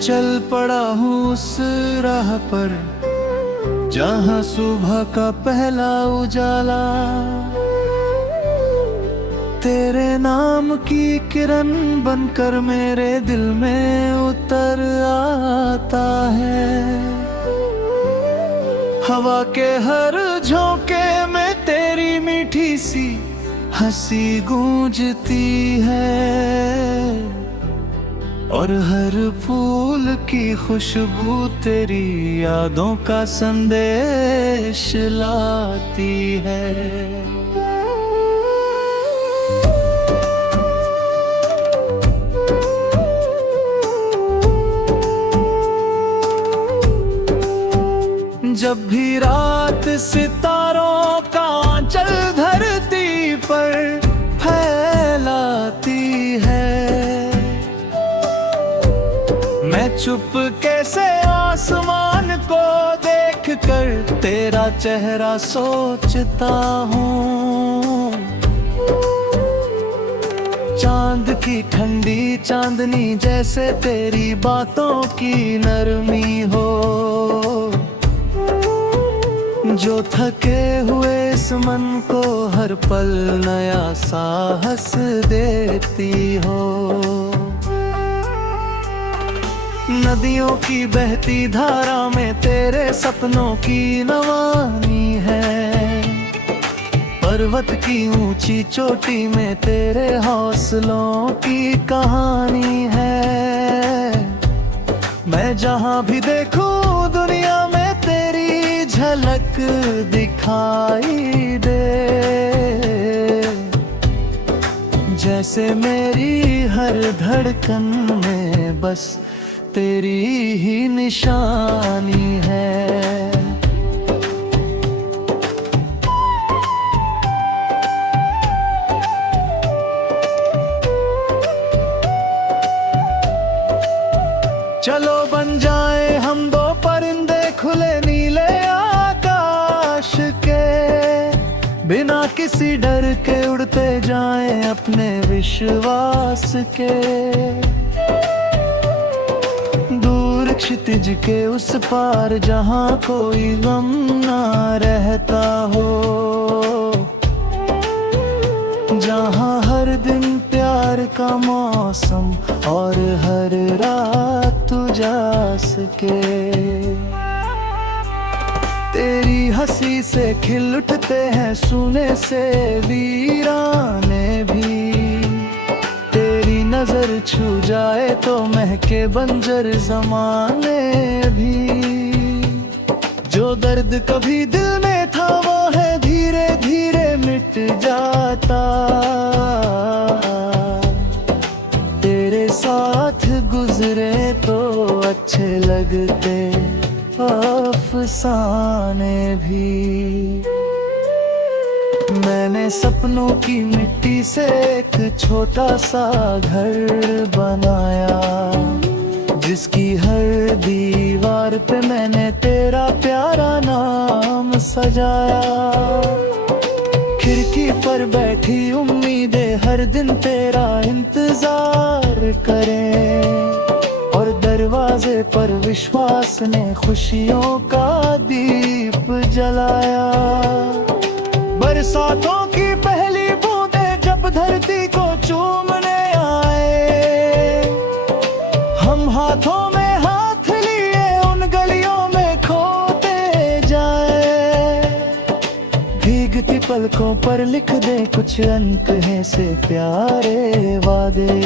चल पड़ा हूँ उस राह पर जहाँ सुबह का पहला उजाला तेरे नाम की किरण बनकर मेरे दिल में उतर आता है। हवा के हर झोंके में तेरी मीठी सी हंसी गूंजती है और हर फूल की खुशबू तेरी यादों का संदेश लाती है। जब भी रात सितारों का आंचल धरती पर फैलाती है, मैं चुपके से आसमान को देखकर तेरा चेहरा सोचता हूँ। चांद की ठंडी चांदनी जैसे तेरी बातों की नरमी हो, जो थके हुए इस मन को हर पल नया साहस देती हो। नदियों की बहती धारा में तेरे सपनों की नवानी है, पर्वत की ऊंची चोटी में तेरे हौसलों की कहानी है। मैं जहां भी देखूं दुनिया में तेरी झलक दिखाई दे, जैसे मेरी हर धड़कन में बस तेरी ही निशानी है। चलो बन जाए हम दो परिंदे खुले नीले आकाश के, बिना किसी डर के उड़ते जाएं अपने विश्वास के। दूर क्षितिज के उस पार जहां कोई गम ना रहता हो, जहां हर दिन प्यार का मौसम और हर रात उजास के। तेरी हंसी से खिल उठते हैं सूने से वीराने भी, तेरी नजर छू जाए तो महके बंजर जमाने भी। जो दर्द कभी दिल में था वो है धीरे धीरे मिट जाता, तेरे साथ गुजरे तो अच्छे लगते अफसाने भी। मैंने सपनों की मिट्टी से एक छोटा सा घर बनाया, जिसकी हर दीवार पे मैंने तेरा प्यारा नाम सजाया। खिड़की पर बैठी उम्मीदें हर दिन तेरा इंतजार करें, और दरवाजे पर विश्वास ने खुशियों का दीप जलाया। बरसातों की पहली बूंदें जब धरती को चूमने आए, हम हाथों में हाथ लिए उन गलियों में खोते जाए। भीगती पलकों पर लिख दे कुछ अंक हैं से प्यारे वादे,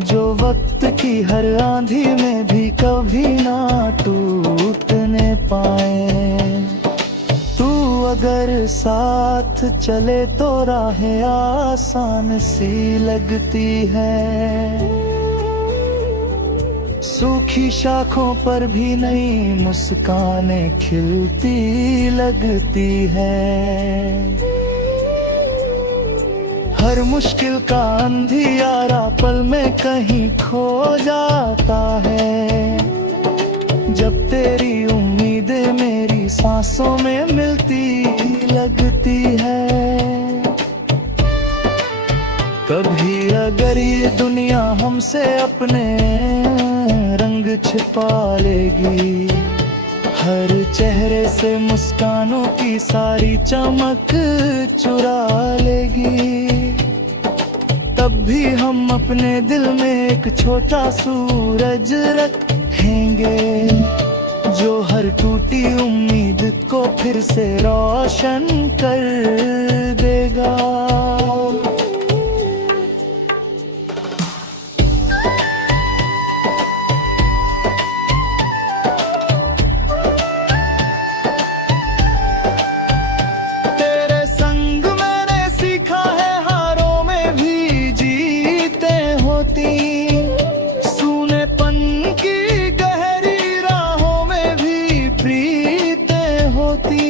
जो वक्त की हर आंधी में भी कभी ना टूटने पाए। तू अगर साथ चले तो राहें आसान सी लगती है, सूखी शाखों पर भी नई मुस्कानें खिलती लगती है। हर मुश्किल का अंधियारा पल में कहीं खो जाता है, जब तेरी उम्मीदें मेरी सांसों में मिलती लगती है। कभी अगर ये दुनिया हमसे अपने छिपा लेगी। हर चेहरे से मुस्कानों की सारी चमक चुरा लेगी। तब भी हम अपने दिल में एक छोटा सूरज रखेंगे, जो हर टूटी उम्मीद को फिर से रोशन कर देगा। तेरे संग मैंने सीखा है हारों में भी जीते होती, सूनेपन की गहरी राहों में भी प्रीतें होती।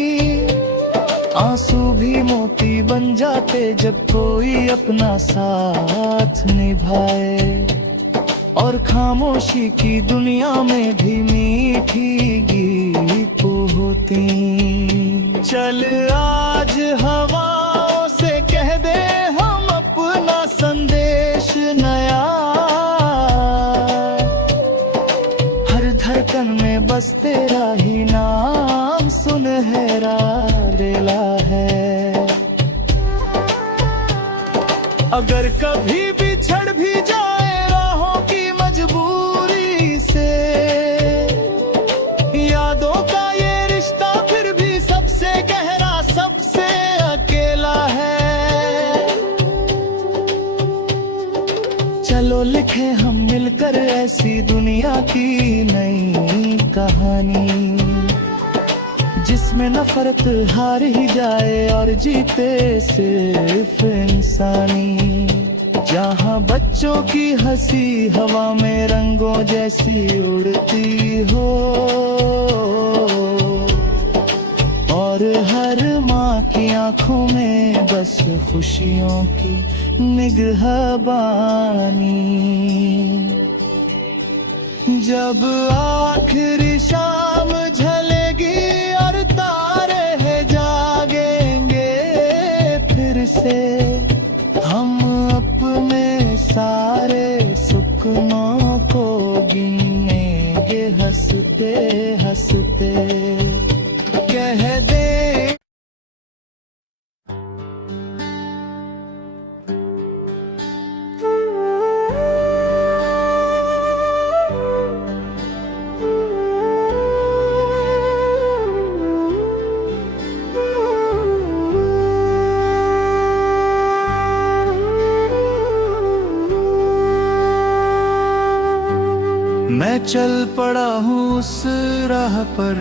आंसू भी मोती बन जाते जब कोई अपना साथ निभाए, और खामोशी की दुनिया में भी मीठी गीत होती। चल आज हवाओं से कह दे हम अपना संदेश नया, हर धड़कन में बस तेरा ही नाम सुनहरा रेला है। अगर कभी बिछड़ भी जाए राहों की मजबूरी से, यादों का ये रिश्ता फिर भी सबसे गहरा सबसे अकेला है। चलो लिखे हम मिलकर ऐसी दुनिया की नई कहानी, जिसमें नफरत हार ही जाए और जीते सिर्फ इंसानी। जहाँ बच्चों की हंसी हवा में रंगों जैसी उड़ती हो, और हर माँ की आंखों में बस खुशियों की निगहबानी। जब आखिरी शाम झलेगी और तारे है जागेंगे फिर से, हम अपने सारे सुकनों को गिनेंगे हंसते हंसते। कह दे मैं चल पड़ा हूँ उस राह पर,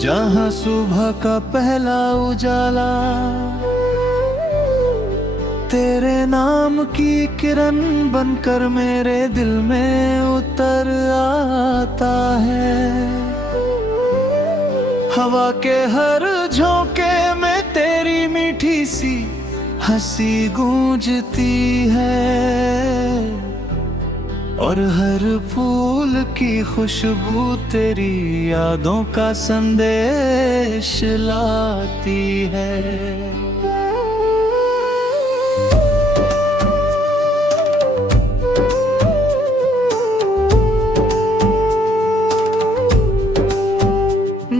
जहाँ सुबह का पहला उजाला तेरे नाम की किरण बनकर मेरे दिल में उतर आता है। हवा के हर झोंके में तेरी मीठी सी हंसी गूंजती है, और हर फूल की खुशबू तेरी यादों का संदेश लाती है।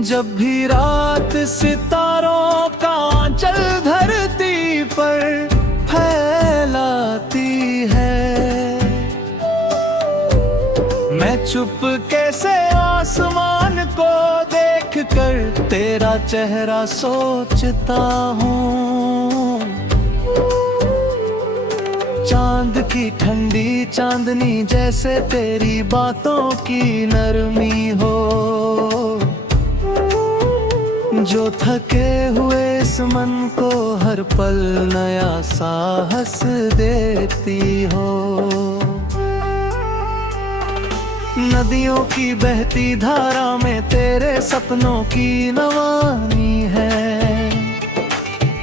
जब भी रात सितारों का आंचल धरती पर फैलाती है, मैं चुप कैसे आसमान को देखकर तेरा चेहरा सोचता हूँ। चांद की ठंडी चांदनी जैसे तेरी बातों की नरमी हो, जो थके हुए इस मन को हर पल नया साहस देती हो। नदियों की बहती धारा में तेरे सपनों की नवानी है,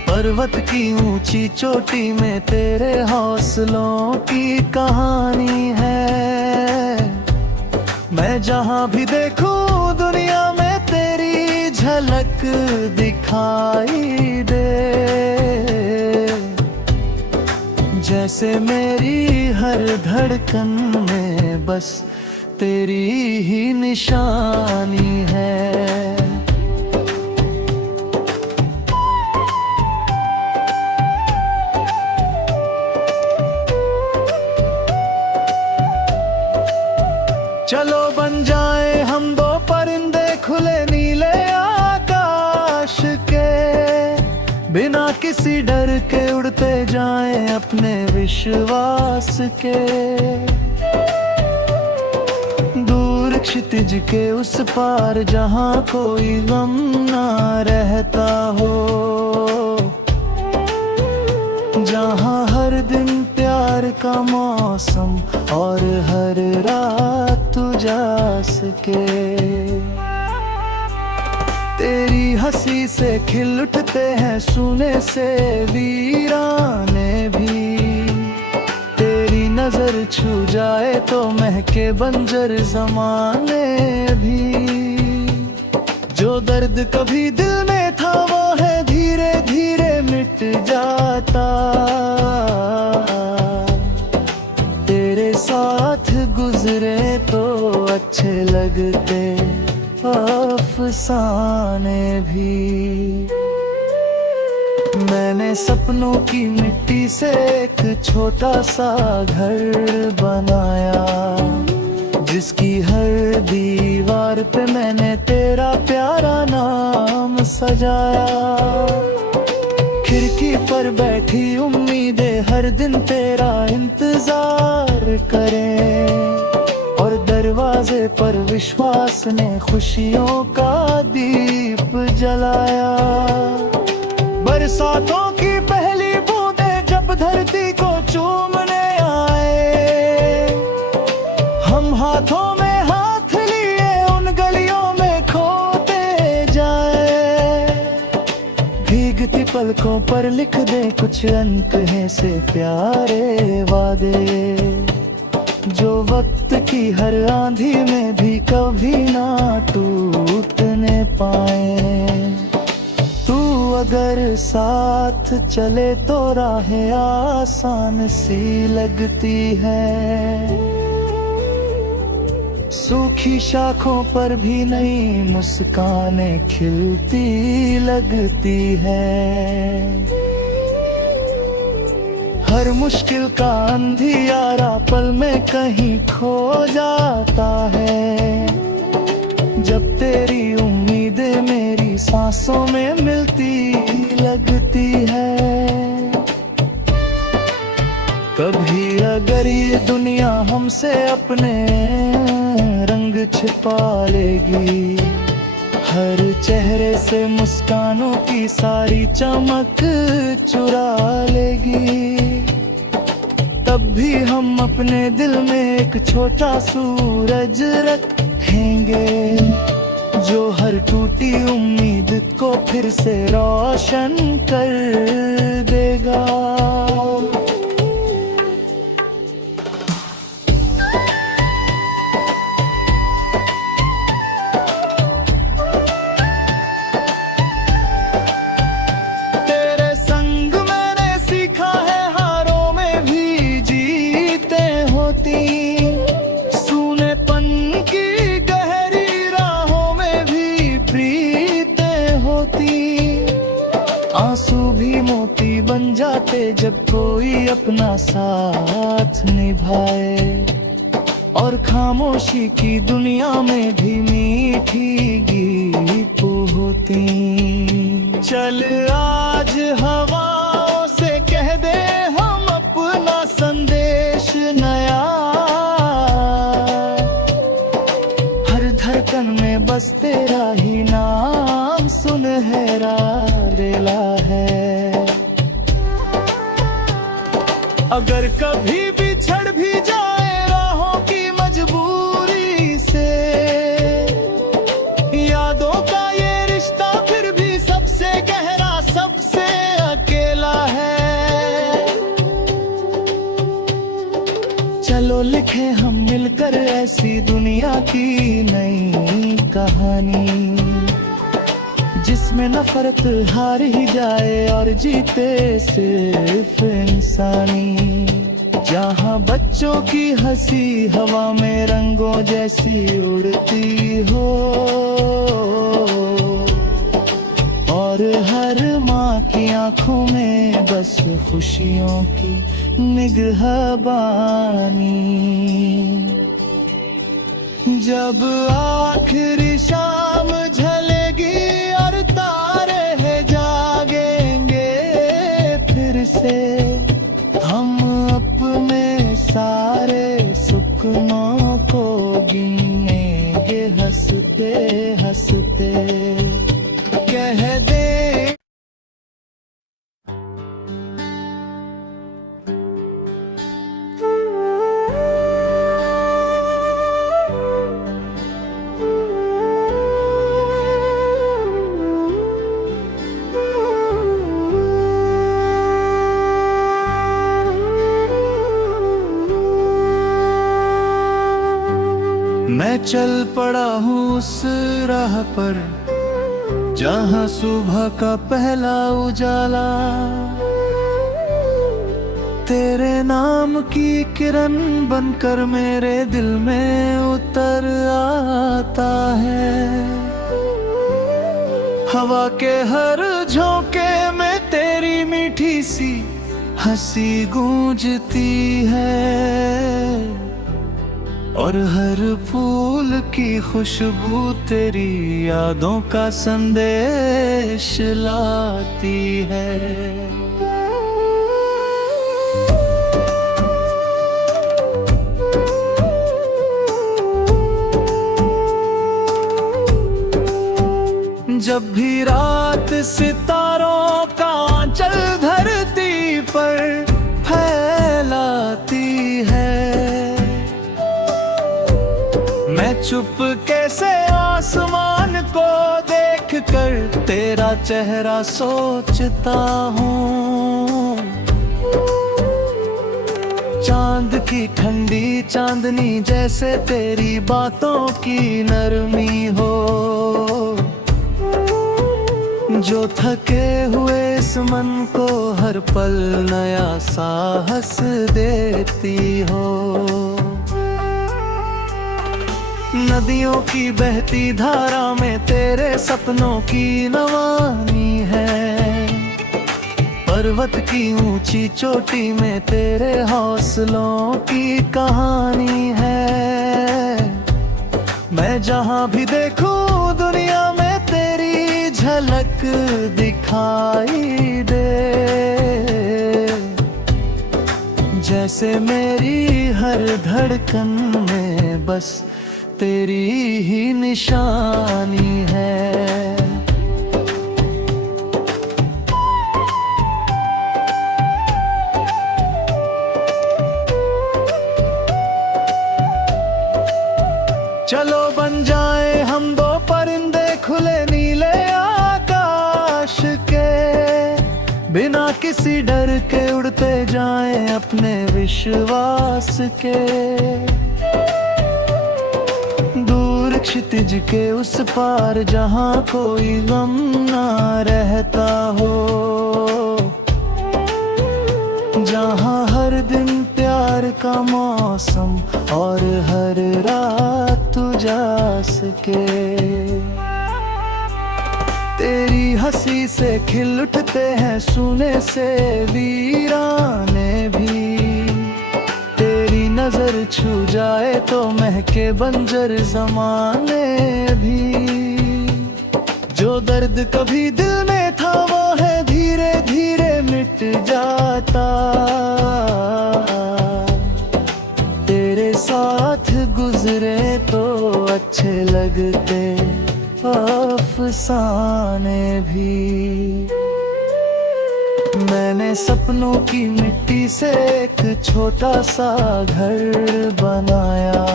पर्वत की ऊंची चोटी में तेरे हौसलों की कहानी है। मैं जहां भी देखूं दुनिया में तेरी झलक दिखाई दे, जैसे मेरी हर धड़कन में बस तेरी ही निशानी है। चलो बन जाए हम दो परिंदे खुले नीले आकाश के, बिना किसी डर के उड़ते जाएं अपने विश्वास के। दूर क्षितिज के उस पार जहां कोई गम ना रहता हो, जहां हर दिन प्यार का मौसम और हर रात उजास के। तेरी हंसी से खिल उठते हैं सूने से वीराने भी, तेरी नजर छू जाए तो महके बंजर ज़माने भी। जो दर्द कभी दिल में था वो है धीरे धीरे मिट जाता, तेरे साथ गुजरे तो अच्छे लगते अफसाने भी। मैंने सपनों की मिट्टी से एक छोटा सा घर बनाया, जिसकी हर दीवार पे मैंने तेरा प्यारा नाम सजाया। खिड़की पर बैठी उम्मीदें हर दिन तेरा इंतजार करें, और दरवाजे पर विश्वास ने खुशियों का दीप जलाया। बरसातों की पहली बूंदें जब धरती को चूमने आए, हम हाथों में हाथ लिए उन गलियों में खोते जाए। भीगती पलकों पर लिख दे कुछ अनकहे से प्यारे वादे, जो वक्त की हर आंधी में भी कभी ना टूटने पाए। तू अगर साथ चले तो राहें आसान सी लगती है, सूखी शाखों पर भी नई मुस्कानें खिलती लगती है। हर मुश्किल का अंधियारा पल में कहीं खो जाता है, जब तेरी उम्मीदें मेरी सांसों में मिलती लगती है। कभी अगर ये दुनिया हमसे अपने रंग छिपा लेगी, हर चेहरे से मुस्कानों की सारी चमक चुरा लेगी, तब भी हम अपने दिल में एक छोटा सूरज रखेंगे, जो हर टूटी उम्मीद को फिर से रोशन कर देगा। आंसू भी मोती बन जाते जब कोई अपना साथ निभाए, और खामोशी की दुनिया में भी मीठी गीत होती। चल आज हवाओं से कह दे हम अपना संदेश नया, हर धड़कन में बस तेरा ही नाम सुनहरा रेला है। अगर कभी बिछड़ भी जाए राहों की मजबूरी से, यादों का ये रिश्ता फिर भी सबसे गहरा सबसे अकेला है। चलो लिखे हम मिलकर ऐसी दुनिया की नई कहानी, जिसमें नफरत हार ही जाए और जीते सिर्फ इंसानी। जहाँ बच्चों की हंसी हवा में रंगों जैसी उड़ती हो, और हर माँ की आंखों में बस खुशियों की निगहबानी। जब आखिरी शाम झलेगी और तारे है जागेंगे फिर से, हम अपने सारे सुपनों को गिनेंगे हंसते हंसते। कह दे मैं चल पड़ा हूँ उस राह पर जहाँ सुबह का पहला उजाला तेरे नाम की किरण बनकर मेरे दिल में उतर आता है। हवा के हर झोंके में तेरी मीठी सी हंसी गूंजती है, और हर फूल की खुशबू तेरी यादों का संदेश लाती है। जब भी रात सितारों का आंचल धरती पर फैलाती है, मैं चुप कैसे आसमान को देखकर तेरा चेहरा सोचता हूँ। चांद की ठंडी चांदनी जैसे तेरी बातों की नरमी हो, जो थके हुए इस मन को हर पल नया साहस देती हो। नदियों की बहती धारा में तेरे सपनों की नवानी है, पर्वत की ऊंची चोटी में तेरे हौसलों की कहानी है। मैं जहां भी देखूं दुनिया में तेरी झलक दिखाई दे, जैसे मेरी हर धड़कन में बस तेरी ही निशानी है। चलो बन जाए हम दो परिंदे खुले नीले आकाश के, बिना किसी डर के उड़ते जाएं अपने विश्वास के। दूर क्षितिज के उस पार जहां कोई गम ना रहता हो, जहां हर दिन प्यार का मौसम और हर रात उजास के। तेरी हंसी से खिल उठते हैं सूने से वीराने भी, तेरी नजर छू जाए तो महके बंजर ज़माने भी। जो दर्द कभी दिल में था वो है धीरे धीरे मिट जाता, तेरे साथ गुजरे तो अच्छे लगते अफसाने भी। मैंने सपनों की मिट्टी से एक छोटा सा घर बनाया,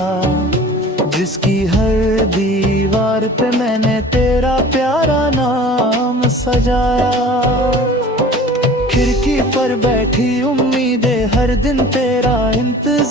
जिसकी हर दीवार पे मैंने तेरा प्यारा नाम सजाया। खिड़की पर बैठी उम्मीदें हर दिन तेरा इंतजार